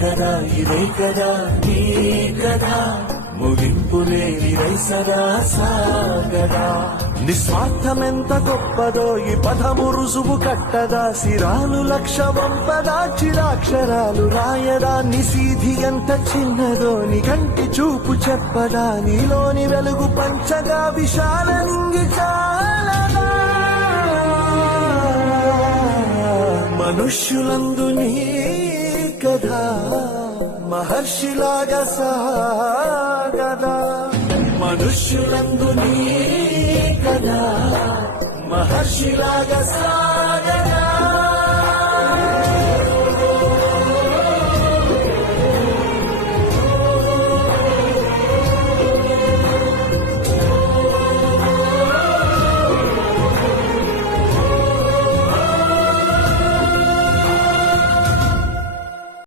కదా ఇదే కదా నీ కదా ముగింపు లేని సదా సాగదా నిస్వార్థమెంత గొప్పదో ఈ పదము రుజువు కట్టదా సిరాలు లక్ష వంపదా చిరాక్షరాలు రాయదా నిసీధి ఎంత చిన్నదో నీ కంటి చూపు చెప్పదా నీలోని వెలుగు పంచగా విశాల నింగి చాలదా మనుష్యులందు నీ కదా మహర్షిలాగా సాగదా మనుష్యులందు నీ కదా మహర్షిలాగా సాగదా